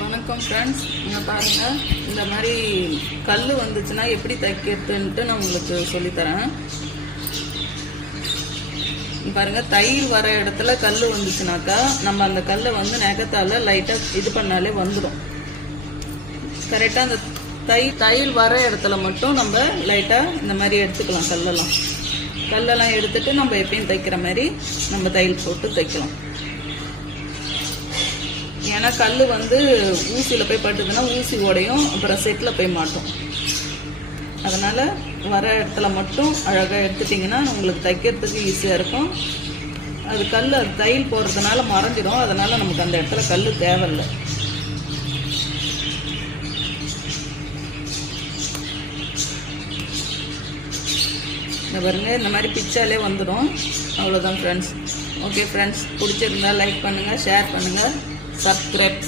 வணக்கம் ஃப்ரெண்ட்ஸ், இங்கே பாருங்கள். இந்த மாதிரி கல் வந்துச்சுன்னா எப்படி தைக்கிறதுன்ட்டு நான் உங்களுக்கு சொல்லித்தரேன். பாருங்கள், தையல் வர இடத்துல கல் வந்துச்சுனாக்கா நம்ம அந்த கல்லை வந்து நகத்தால் லைட்டாக இது பண்ணாலே வந்துடும். கரெக்டாக அந்த தையல் வர இடத்துல மட்டும் நம்ம லைட்டாக இந்த மாதிரி எடுத்துக்கலாம். கல்லெல்லாம் எடுத்துட்டு நம்ம எப்பயும் தைக்கிற மாதிரி நம்ம தையல் போட்டு தைக்கலாம். ஏன்னா கல் வந்து ஊசியில் போய் பட்டுதுன்னா ஊசி உடையும், அப்புறம் செட்டில் போய் மாட்டோம். அதனால் வர இடத்துல மட்டும் அழகாக எடுத்துட்டிங்கன்னா உங்களுக்கு தைக்கிறதுக்கு ஈஸியாக இருக்கும். அது தையல் போடுறதுனால மறைஞ்சிடும். அதனால் நமக்கு அந்த இடத்துல கல் தேவையில்லை. இந்த பாருங்க, இந்த மாதிரி பிச்சாலே வந்துடும். அவ்வளோதான் ஃப்ரெண்ட்ஸ். ஓகே ஃப்ரெண்ட்ஸ், பிடிச்சிருந்தா லைக் பண்ணுங்கள், ஷேர் பண்ணுங்கள், சப்ஸ்கிரைப்